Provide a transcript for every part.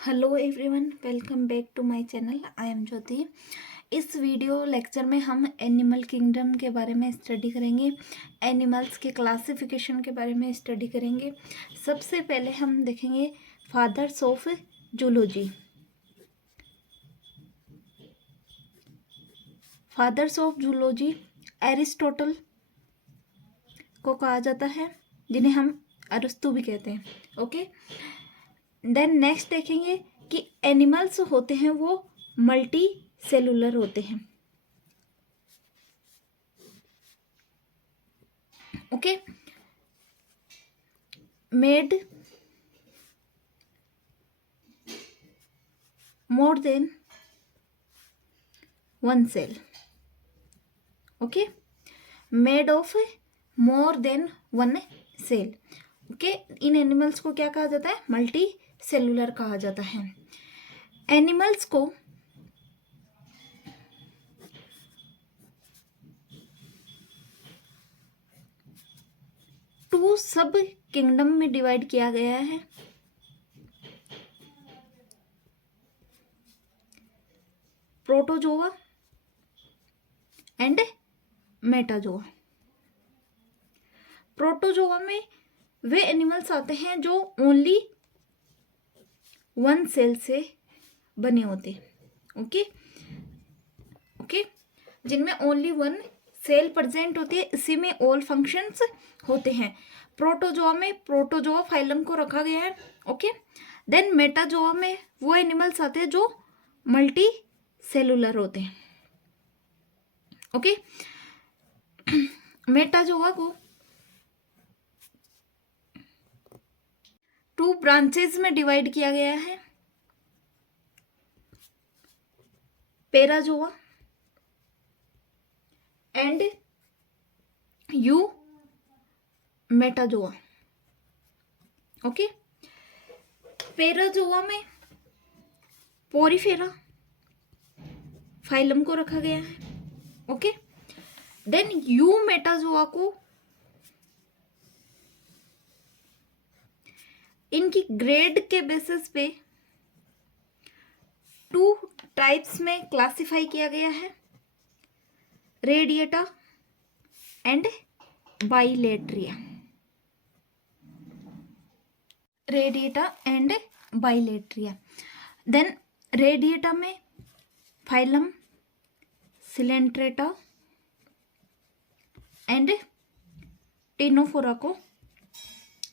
Hello everyone, welcome back to my channel. I am Jyoti. इस video lecture में हम animal kingdom के बारे में स्टडी करेंगे, एनिमल्स के क्लासिफिकेशन के बारे में स्टडी करेंगे। सबसे पहले हम देखेंगे fathers of zoology. Fathers of zoology Aristotle को कहा जाता है, जिन्हें हम अरस्तु भी कहते हैं। ओके, देन नेक्स्ट देखेंगे कि एनिमल्स होते हैं वो मल्टी सेलुलर होते हैं। Okay, made more than one cell. Okay, made of more than one cell. Okay, इन एनिमल्स को क्या कहा जाता है? मल्टी सेलुलर कहा जाता है। एनिमल्स को टू सब किंगडम में डिवाइड किया गया है। Protozoa and Metazoa. प्रोटोजोआ में वे एनिमल्स आते हैं जो ओनली वन सेल से बने होते हैं। ओके ओके, जिनमें ओनली वन सेल प्रेजेंट होती है, इसी में ऑल फंक्शंस होते हैं। प्रोटोजोआ में प्रोटोजोआ फाइलम को रखा गया है। ओके, देन मेटाजोआ में वो एनिमल्स आते हैं जो मल्टी सेलुलर होते हैं। ओके, मेटाजोआ को टू ब्रांचेस में डिवाइड किया गया है। पेराजोआ एंड यू मेटाजोआ। ओके, पेराजोआ में पोरीफेरा फाइलम को रखा गया है। ओके, देन यू मेटाजोआ को इनकी ग्रेड के बेसिस पे टू टाइप्स में क्लासिफाई किया गया है, radiata and bilateria. Radiata and bilateria. Then radiata में फाइलम सिलेंट्रेटा एंड टेनोफोरा को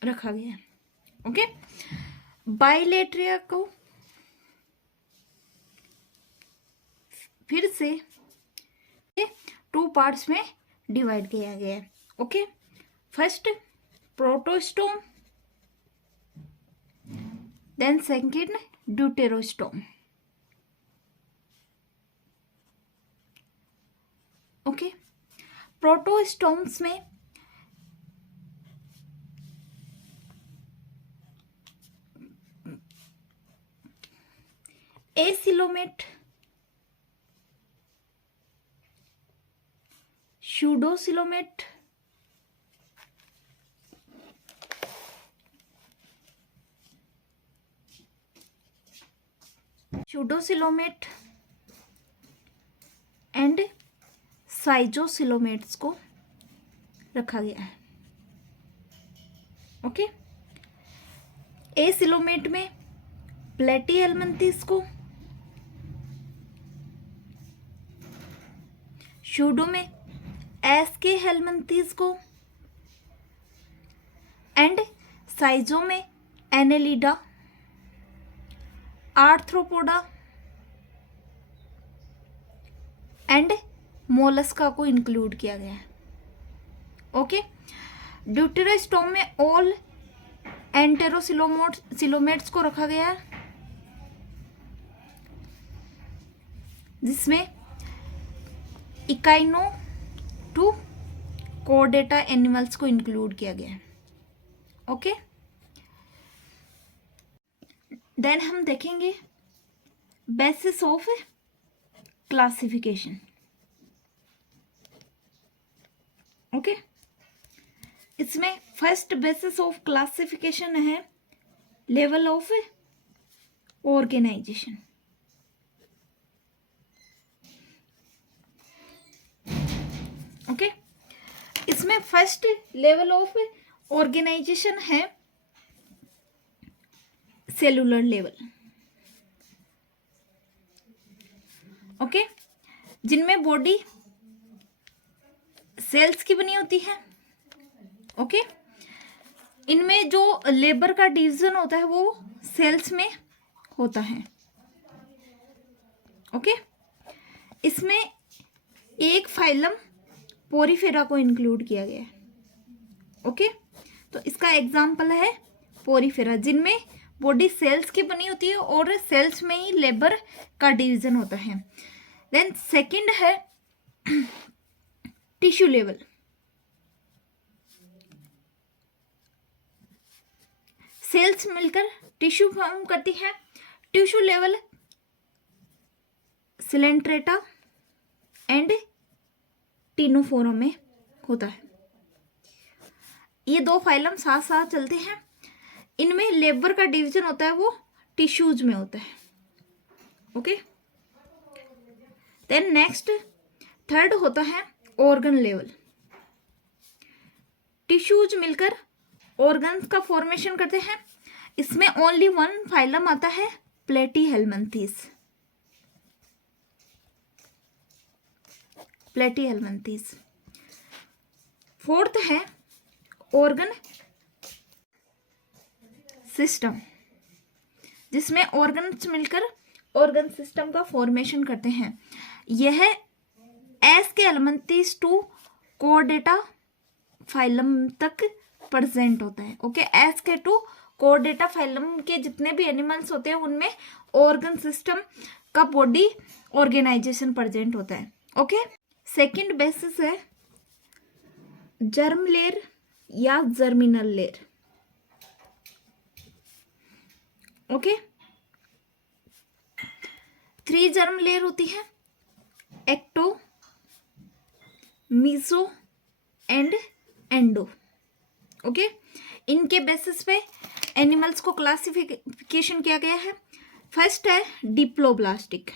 रखा गया है। ओके, बाइलेट्रिया को फिर से टू पार्ट्स में डिवाइड किया गया है। Okay, first protostome, then second deuterostome. Okay, protostomes में acoelomate, pseudocoelomate, pseudocoelomate and schizocoelomates को रखा गया है। ओके, एसिलोमेट में प्लेटीहेल्मिन्थस को, शूडो में एस्के हेल्मिन्थस को एंड साइजो में एनेलिडा, आर्थ्रोपोडा एंड मोलस्का को इंक्लूड किया गया है। ओके, ड्यूटेरोस्टोम में ऑल एंटेरोसिलोमेट्स को रखा गया है, जिसमें इकाइनो टू कोडेटा एनिमल्स को इंक्लूड किया गया है। ओके, देन हम देखेंगे बेसिस ऑफ क्लासिफिकेशन। ओके, इसमें फर्स्ट बेसिस ऑफ क्लासिफिकेशन है लेवल ऑफ ऑर्गेनाइजेशन। ओके, इसमें फर्स्ट लेवल ऑफ ऑर्गेनाइजेशन है सेलुलर लेवल। ओके, जिनमें बॉडी सेल्स की बनी होती है। ओके, इनमें जो लेबर का डिवीजन होता है वो सेल्स में होता है। ओके, इसमें एक फाइलम पोरीफेरा को इंक्लूड किया गया है। ओके, तो इसका एग्जाम्पल है पोरीफेरा, जिनमें बॉडी सेल्स की बनी होती है और सेल्स में ही लेबर का डिवीजन होता है। देन सेकंड है टिश्यू लेवल। सेल्स मिलकर टिश्यू फॉर्म करती है। Tissue level Coelenterata and Ctenophora में होता है। ये दो फाइलम साथ साथ चलते हैं। इनमें लेबर का डिवीजन होता है वो टिश्यूज में होता है। ओके, देन नेक्स्ट थर्ड होता है ऑर्गन लेवल। टिश्यूज मिलकर ऑर्गन्स का फॉर्मेशन करते हैं। इसमें ओनली वन फाइलम आता है प्लेटीहेल्मिन्थेस। प्लेटीहेल्मिन्थेस। फोर्थ है ऑर्गन सिस्टम, जिसमें ऑर्गन्स मिलकर ऑर्गन सिस्टम का फॉर्मेशन करते हैं। यह एस्केल्मिन्थेस टू कोर्डेटा फाइलम तक प्रेजेंट होता है। ओके, एस्के टू कोर्डेटा फाइलम के जितने भी एनिमल्स होते हैं उनमें ऑर्गन सिस्टम का बॉडी ऑर्गेनाइजेशन प्रेजेंट होता है। ओके, सेकंड बेसिस है जर्म लेयर या germinal layer. Okay, 3 germ layer होती है, ecto, meso and endo. Okay, इनके बेसिस पे एनिमल्स को क्लासिफिकेशन किया गया है। फर्स्ट है डिप्लोब्लास्टिक।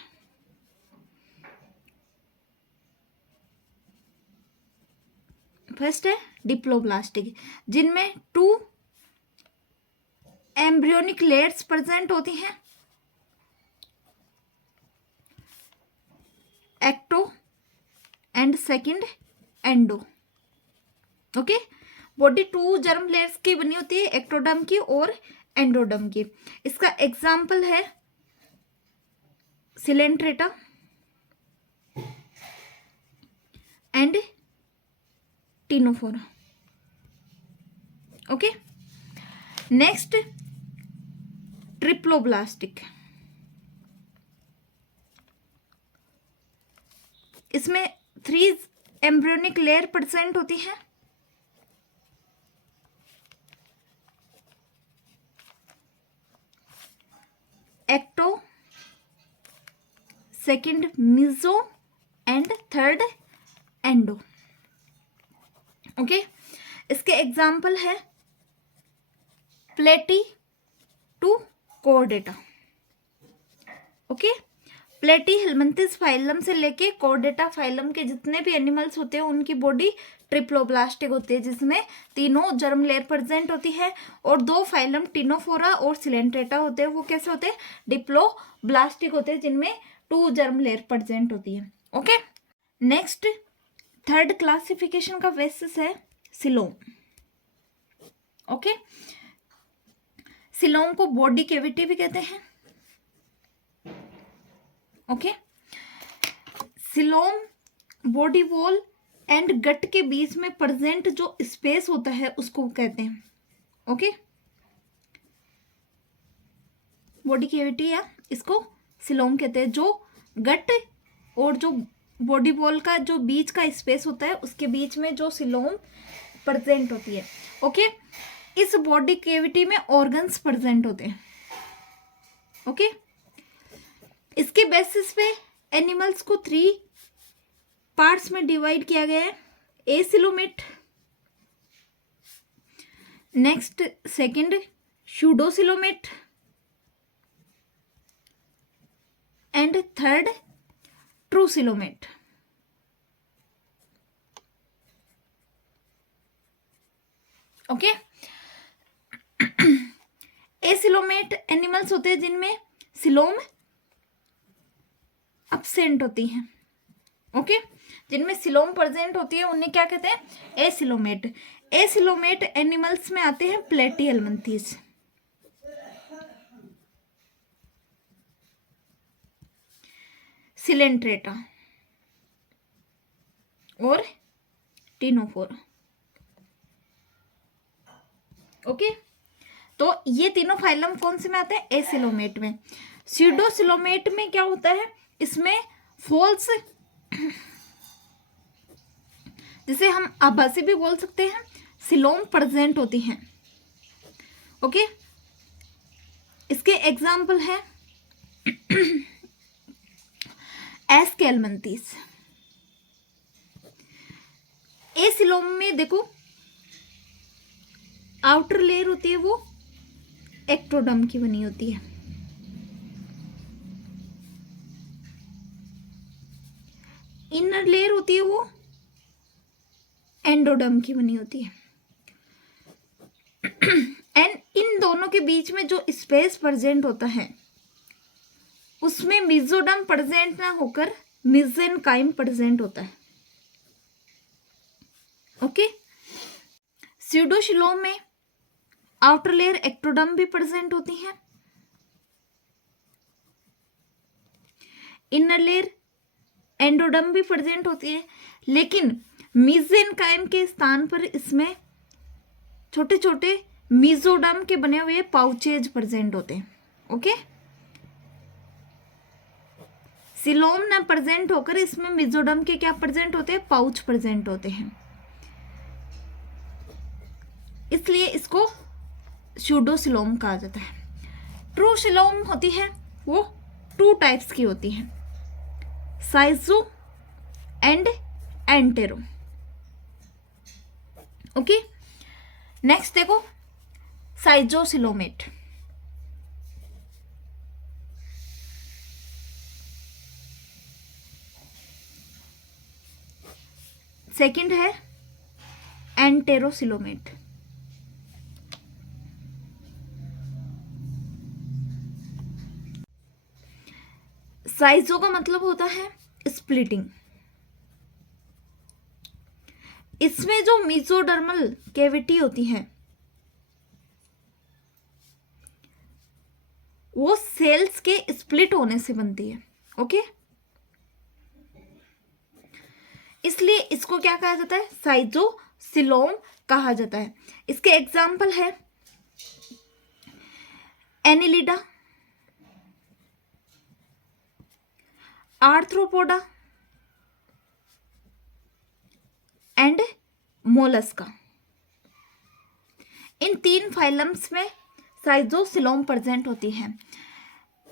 फर्स्ट है डिप्लोब्लास्टिक, जिनमें 2 एम्ब्रियोनिक लेयर्स प्रेजेंट होती हैं, ecto and second endo. Okay, body 2 germ layers की बनी होती है, एक्टोडर्म की और एंडोडर्म की। इसका एग्जाम्पल है coelenterata and ctenophora. Okay, next triploblastic. इसमें 3 एम्ब्रियोनिक लेयर प्रेजेंट होती है, ecto, second meso and third endo. Okay, इसके एग्जाम्पल है platy to chordata. Okay, platyhelminthes phylum से लेके कोर्डेटा फाइलम के जितने भी एनिमल्स होते हैं उनकी बॉडी ट्रिप्लोब्लास्टिक होती है, जिसमें 3 जर्म लेयर प्रेजेंट होती है और 2 फाइलम टिनोफोरा और सिलेंट्रेटा होते हैं। वो कैसे होते हैं? डिप्लोब्लास्टिक होते हैं, जिनमें 2 जर्म लेयर प्रेजेंट होती है। ओके, नेक्स्ट थर्ड क्लासिफिकेशन का बेसिस है सिलोम। ओके, सिलोम को बॉडी कैविटी भी कहते हैं। Okay, coelom body wall and gut के बीच में प्रेजेंट जो स्पेस होता है उसको कहते हैं। ओके, बॉडी कैविटी या इसको सिलोम कहते हैं। जो गट और जो बॉडी वॉल का जो बीच का स्पेस होता है उसके बीच में जो सिलोम प्रेजेंट होती है। ओके, इस बॉडी कैविटी में ऑर्गन्स प्रेजेंट होते हैं। ओके, इसके बेसिस पे एनिमल्स को 3 पार्ट्स में डिवाइड किया गया है। Acoelomate, next second pseudocoelomate and third true coelomate. Okay, acoelomate animals होते हैं जिनमें सिलोम अब्सेंट होती है। ओके, जिनमें सिलोम प्रेजेंट होती है उन्हें क्या कहते हैं? एसिलोमेट। एसिलोमेट एनिमल्स में आते हैं प्लेटियल मंथीज, सिलेंट्रेटा और टिनोफोरा। ओके, तो ये तीनों फाइलम कौन से में आते हैं? एसिलोमेट में। स्यूडोसिलोमेट में क्या होता है? इसमें फॉल्स, जिसे हम आभासी भी बोल सकते हैं, सिलोम प्रेजेंट होती हैं। ओके, इसके एग्जाम्पल है एस्केलमंथीस। एसिलोम में देखो आउटर लेयर होती है वो एक्टोडर्म की बनी होती है। इनर लेयर होती है वो एंडोडर्म की बनी होती है। एंड इन दोनों के बीच में जो स्पेस प्रेजेंट होता है उसमें मेसोडर्म प्रेजेंट ना होकर मेसेनकाइम प्रेजेंट होता है। ओके, स्यूडोसिलोम में आउटर लेयर एक्टोडर्म भी प्रेजेंट होती है, इनर लेयर एंडोडर्म भी प्रेजेंट होती है, लेकिन मेसेनकाइम के स्थान पर इसमें छोटे छोटे मेसोडर्म के बने हुए पाउचेज प्रेजेंट होते हैं। ओके, सिलोम ना प्रेजेंट होकर इसमें मेसोडर्म के क्या प्रेजेंट होते हैं? पाउच प्रेजेंट होते हैं, इसलिए इसको स्यूडोसिलोम कहा जाता है। ट्रू सिलोम होती है वो 2 टाइप्स की होती है, साइजो एंड एंटेरो। ओके, नेक्स्ट देखो साइजोसिलोमेट। सेकंड है एंटेरोसिलोमेट। साइजो का मतलब होता है स्प्लिटिंग। इसमें जो मेसोडर्मल कैविटी होती है वो सेल्स के स्प्लिट होने से बनती है। ओके, इसलिए इसको क्या कहा जाता है? साइजोसिलोम कहा जाता है। इसके एग्जाम्पल है Annelida, arthropoda and Mollusca. In 3 phylums में साइजोसिलोम प्रेजेंट होती है।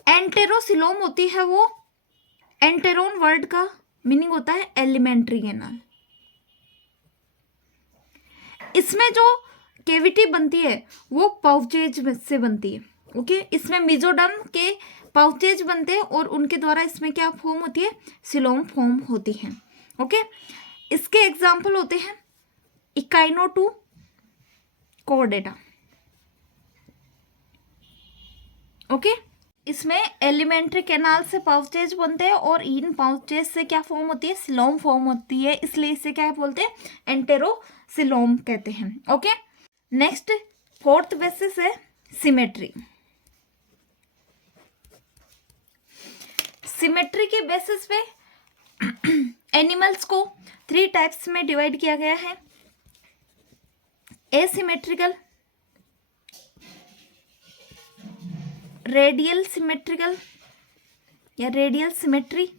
एंटेरोसिलोम होती है वो, एंटेरोन वर्ड का मीनिंग होता है एलिमेंट्री कैनाल। इसमें जो कैविटी बनती है वो पाउचेज से बनती है। ओके, इसमें मेसोडर्म के पाउचेज बनते हैं और उनके द्वारा इसमें क्या फॉर्म होती है? सिलोम फॉर्म होती है। ओके, इसके एग्जाम्पल होते हैं इकाइनोटू कोर्डेटा। ओके, इसमें एलिमेंट्री कैनाल से पाउचेज बनते हैं और इन पाउचेज से क्या फॉर्म होती है? सिलोम फॉर्म होती है, इसलिए इसे क्या बोलते हैं? एंटेरोसिलोम कहते हैं। ओके, नेक्स्ट फोर्थ बेसिस है सिमेट्री। सिमेट्री के बेसिस पे एनिमल्स को 3 टाइप्स में डिवाइड किया गया है, एसिमेट्रिकल, रेडियल सिमेट्रिकल या रेडियल सिमेट्री,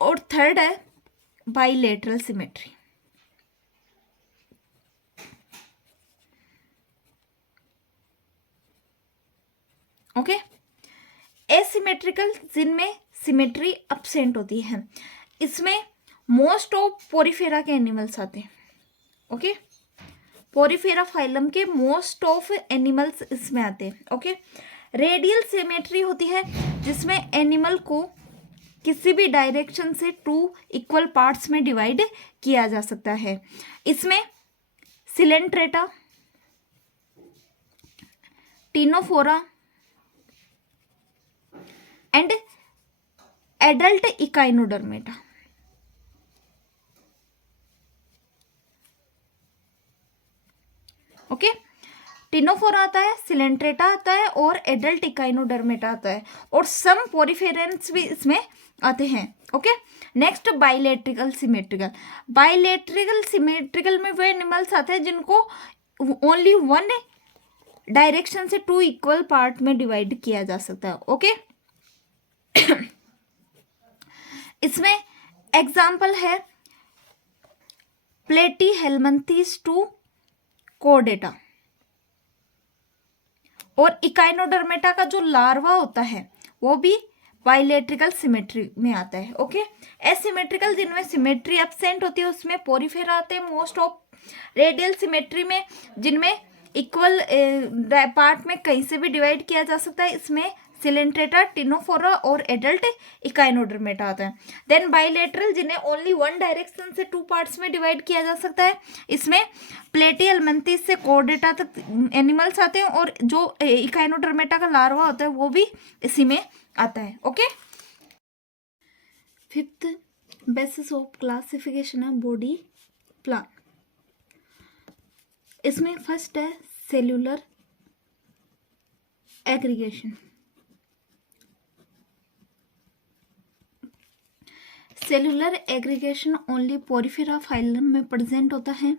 और थर्ड है बाइलेटरल सिमेट्री। ओके, एसिमेट्रिकल जिनमें सिमेट्री एब्सेंट होती है, इसमें मोस्ट ऑफ पोरीफेरा के एनिमल्स आते हैं। ओके, पोरीफेरा फाइलम के मोस्ट ऑफ एनिमल्स इसमें आते हैं। ओके, रेडियल सिमेट्री होती है जिसमें एनिमल को किसी भी डायरेक्शन से 2 इक्वल पार्ट्स में डिवाइड किया जा सकता है। इसमें Coelenterata, Ctenophora and adult Echinodermata. Okay, Ctenophora आता है, सिलेंट्रेटा आता है और एडल्ट इकाइनोडर्मेटा आता है, और सम पोरिफेरेंस भी इसमें आते हैं। Okay, next bilateral symmetrical. Bilateral symmetrical में वो एनिमल्स आते हैं जिनको ओनली वन डायरेक्शन से 2 इक्वल पार्ट में डिवाइड किया जा सकता है। ओके, इसमें एग्जाम्पल है प्लेटीहेल्मिंथेस टू कोर्डेटा, और इकाइनोडर्मेटा का जो लार्वा होता है वो भी बाइलेट्रिकल सिमेट्री में आता है। ओके, एसिमेट्रिकल जिनमें सिमेट्री एब्सेंट होती है उसमें पोरिफेरा आते हैं मोस्ट ऑफ। रेडियल सिमेट्री में जिनमें इक्वल पार्ट में कहीं से भी डिवाइड किया जा सकता है, इसमें सिलेंट्रेटा, टिनोफोरा और एडल्ट इकाइनोडर्मेटा आता है। देन बाइलेटरल जिन्हें ओनली वन डायरेक्शन से 2 पार्ट्स में डिवाइड किया जा सकता है, इसमें प्लेटीहेल्मिंथेस से कोर्डेटा तक एनिमल्स आते हैं, और जो इकाइनोडर्मेटा का लार्वा होता है वो भी इसी में आता है। Okay, fifth basis of classification है बॉडी प्लान। इसमें फर्स्ट है cellular aggregation. Cellular aggregation only Porifera phylum में प्रेजेंट होता है,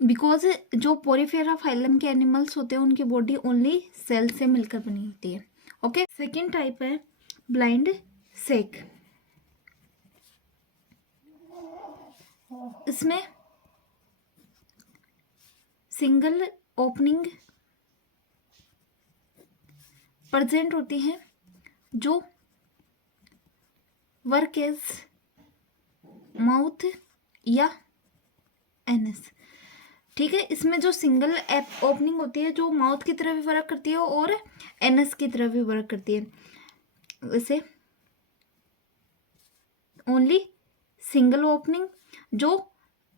बिकॉज जो पोरिफेरा फाइलम के एनिमल्स होते हैं उनकी बॉडी ओनली सेल से मिलकर बनी होती है। ओके, सेकेंड टाइप है ब्लाइंड सेक। इसमें सिंगल ओपनिंग प्रेजेंट होती है जो वर्क एज माउथ या एनस। ठीक है, इसमें जो सिंगल ओपनिंग होती है जो माउथ की तरह भी वर्क करती है और एनस की तरह भी वर्क करती है। वैसे ओनली सिंगल ओपनिंग जो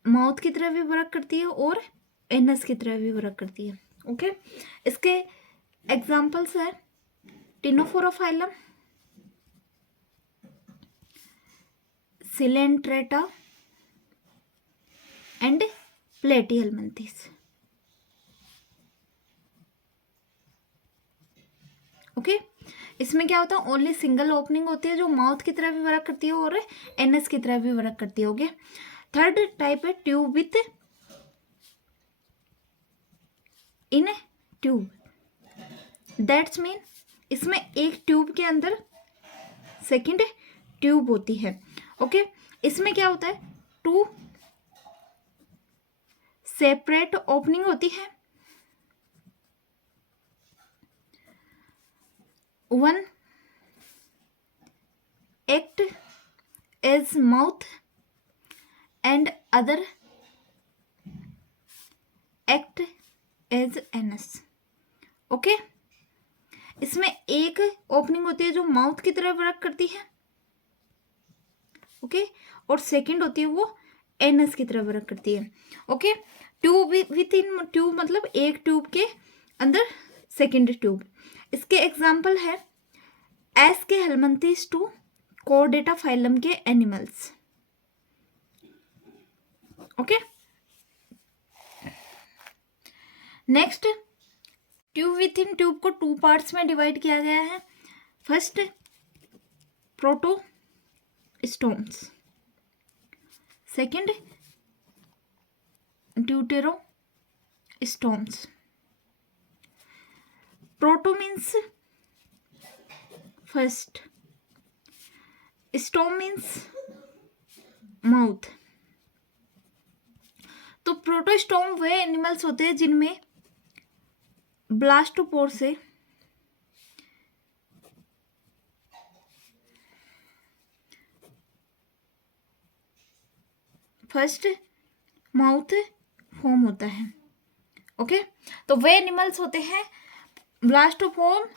माउथ की तरह भी वर्क करती है और एनस की तरह भी वर्क करती है। ओके, इसके एग्जाम्पल्स है Ctenophora phylum, Coelenterata and Platyhelminthes. Okay, इसमें क्या होता है, ओनली सिंगल ओपनिंग होती है जो माउथ की तरह भी वर्क करती है और एनएस की तरह भी वर्क करती है। ओके, थर्ड टाइप है tube within tube. That's mean इसमें एक ट्यूब के अंदर सेकंड ट्यूब होती है। ओके, इसमें क्या होता है, 2 सेपरेट ओपनिंग होती है, 1 act as mouth and other act as anus. Okay, इसमें एक ओपनिंग होती है जो माउथ की तरह वर्क करती है, ओके, और सेकंड होती है वो एनस की तरह वर्क करती है। Okay, tube within tube मतलब एक ट्यूब के अंदर सेकंड ट्यूब। इसके एग्जाम्पल है एस्केहेल्मिंथेस टू कोर्डेटा फाइलम के animals. Okay, next tube within tube को 2 पार्ट्स में डिवाइड किया गया है। First protostomes, second deuterostomes. Proto means first, stome means mouth. तो प्रोटोस्टोम वे एनिमल्स होते हैं जिनमें ब्लास्टोपोर से फर्स्ट माउथ फॉर्म होता है। ओके, तो वे एनिमल्स होते हैं blastopore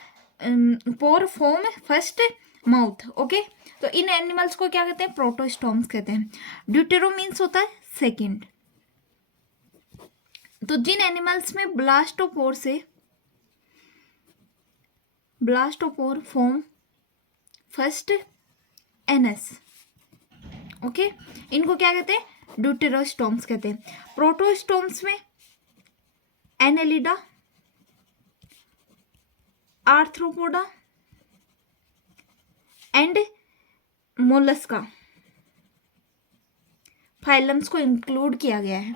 form first mouth. Okay, तो इन एनिमल्स को क्या कहते हैं? प्रोटोस्टोम्स कहते हैं। ड्यूटेरो मीन्स होता है सेकेंड। तो जिन एनिमल्स में blastopore form first anus, okay, इनको क्या कहते हैं? ड्यूटेरोस्टोम्स कहते हैं। प्रोटोस्टोम्स में annelida, arthropoda and Mollusca phylums को इंक्लूड किया गया है।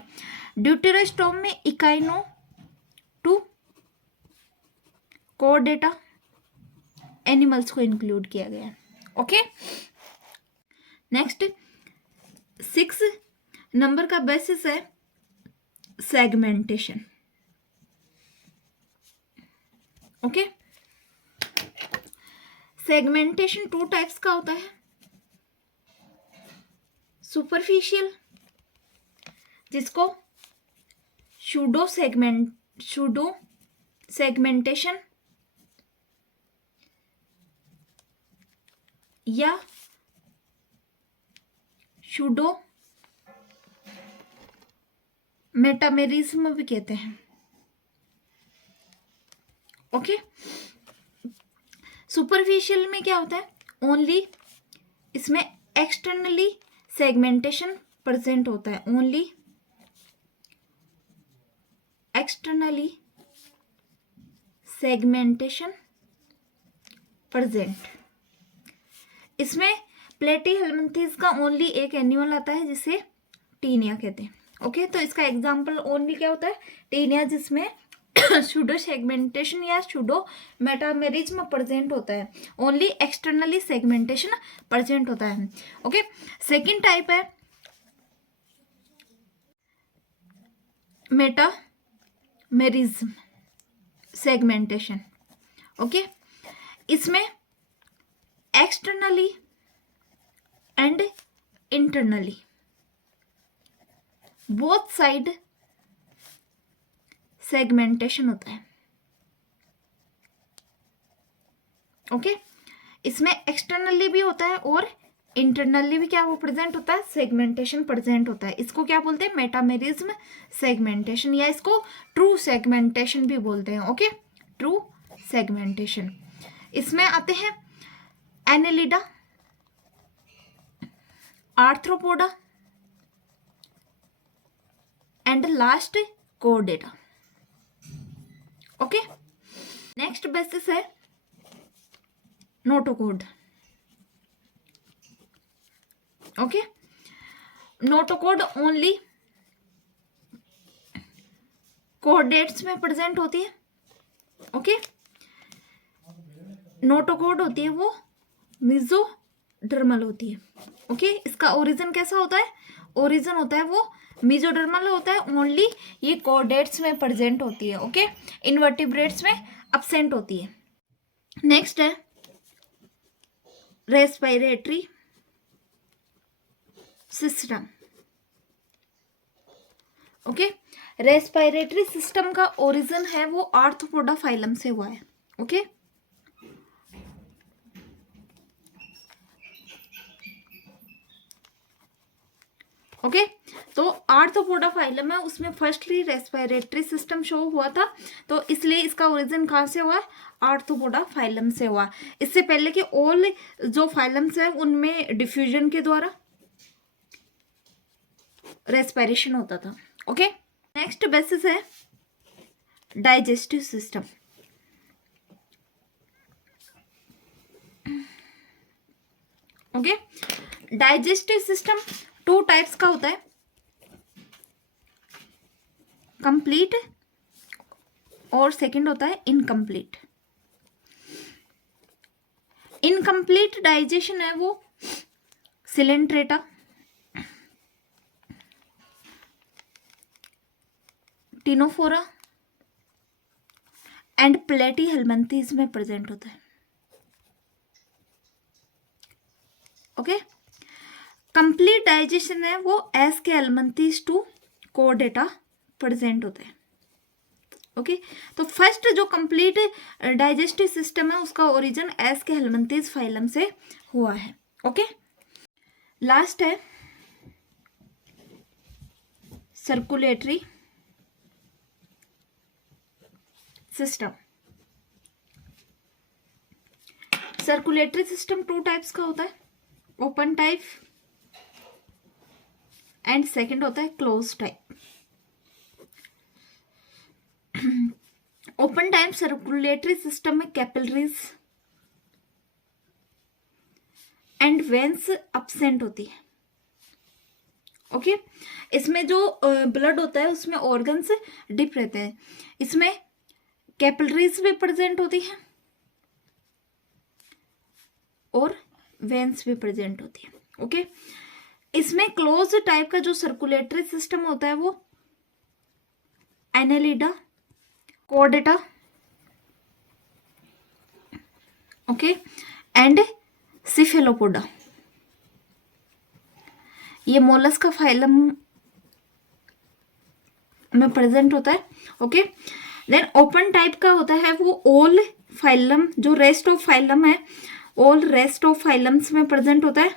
ड्यूटेरोस्टोम में इकाइनो टू कोडेटा एनिमल्स को इंक्लूड किया गया है। ओके, नेक्स्ट 6 नंबर का बेसिस है सेगमेंटेशन। ओके, सेगमेंटेशन 2 टाइप्स का होता है। सुपरफिशियल, जिसको शूडो सेगमेंटेशन या शूडो मेटामेरिज्म भी कहते हैं। ओके, सुपरफिशियल में क्या होता है? ओनली इसमें एक्सटर्नली सेगमेंटेशन प्रेजेंट होता है। Only externally segmentation present. इसमें प्लेटीहेल्मिंथेस का ओनली एक एनिमल आता है जिसे टीनिया कहते हैं। ओके, तो इसका एग्जांपल ओनली क्या होता है? टीनिया, जिसमें शूडो सेगमेंटेशन या शूडो मेटामेरिज्म प्रेजेंट होता है। ओनली एक्सटर्नली सेगमेंटेशन प्रेजेंट होता है। ओके, सेकंड टाइप है मेटामेरिज्म सेगमेंटेशन। ओके, इसमें externally and internally both side segmentation होता है। ओके, इसमें एक्सटर्नली भी होता है और इंटरनली भी क्या वो प्रेजेंट होता है? सेगमेंटेशन प्रेजेंट होता है। इसको क्या बोलते हैं? मेटामेरिज्म सेगमेंटेशन, या इसको ट्रू सेगमेंटेशन भी बोलते हैं। Okay, true segmentation. इसमें आते हैं एनेलिडा, आर्थ्रोपोडा एंड लास्ट कोडेटा। ओके, नेक्स्ट बेसिस है notochord. Okay, notochord only chordates में प्रेजेंट होती है। ओके, नोटोकोड होती है वो मिजोडर्मल होती है। ओके, इसका ओरिजिन कैसा होता है? ओरिजिन होता है वो मिजोडर्मल होता है। ओनली ये कोऑर्डिनेट्स में प्रेजेंट होती है। ओके, इनवर्टिब्रेट्स में अब्सेंट होती है। नेक्स्ट है respiratory system. Okay, respiratory system का ओरिजिन है वो आर्थ्रोपोडा फाइलम से हुआ है। ओके, ओके, तो आर्थ्रोपोडा फाइलम है, उसमें फर्स्टली रेस्पिरेटरी सिस्टम शो हुआ था, तो इसलिए इसका ओरिजिन कहाँ से हुआ? आर्थ्रोपोडा फाइलम से हुआ। इससे पहले के ऑल जो फाइलम्स है उनमें डिफ्यूजन के द्वारा रेस्पिरेशन होता था। ओके, नेक्स्ट बेसिस है digestive system. Okay, digestive system 2 types का होता है, कंप्लीट और सेकंड होता है इनकम्प्लीट। इनकम्प्लीट डाइजेशन है वो सिलेंट्रेटा, टिनोफोरा एंड प्लेटीहेल्मिंथेस में प्रेजेंट होता है। ओके, कंप्लीट डाइजेशन है वो एस्केल्मंथेस टू कोडेटा प्रेजेंट होता है। ओके। तो फर्स्ट जो कंप्लीट डाइजेस्टिव सिस्टम है उसका ओरिजिन एस के हेलमिंथेस फाइलम से हुआ है। ओके, लास्ट है circulatory system. Circulatory system two types का होता है, ओपन टाइप एंड सेकंड होता है close type. Open type circulatory system में कैपिलरीज एंड वेन्स absent होती है। ओके, इसमें जो ब्लड होता है उसमें ऑर्गन्स डिप रहते हैं। इसमें कैपिलरीज भी प्रेजेंट होती है और वेन्स भी प्रेजेंट होती है। ओके, इसमें क्लोज टाइप का जो सर्कुलेटरी सिस्टम होता है वो Annelida, Chordata, okay, and Cephalopoda, ये मोलस्क का फाइलम में प्रेजेंट होता है। ओके, देन ओपन टाइप का होता है वो ऑल फाइलम, जो रेस्ट ऑफ फाइलम है ऑल रेस्ट ऑफ फाइलम्स में प्रेजेंट होता है।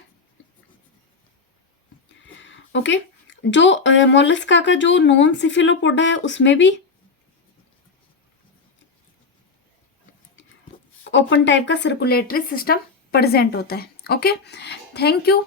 ओके, जो मोलस्का का जो नॉन सिफिलोपोडा है उसमें भी ओपन टाइप का सर्कुलेटरी सिस्टम प्रेजेंट होता है। Okay, thank you.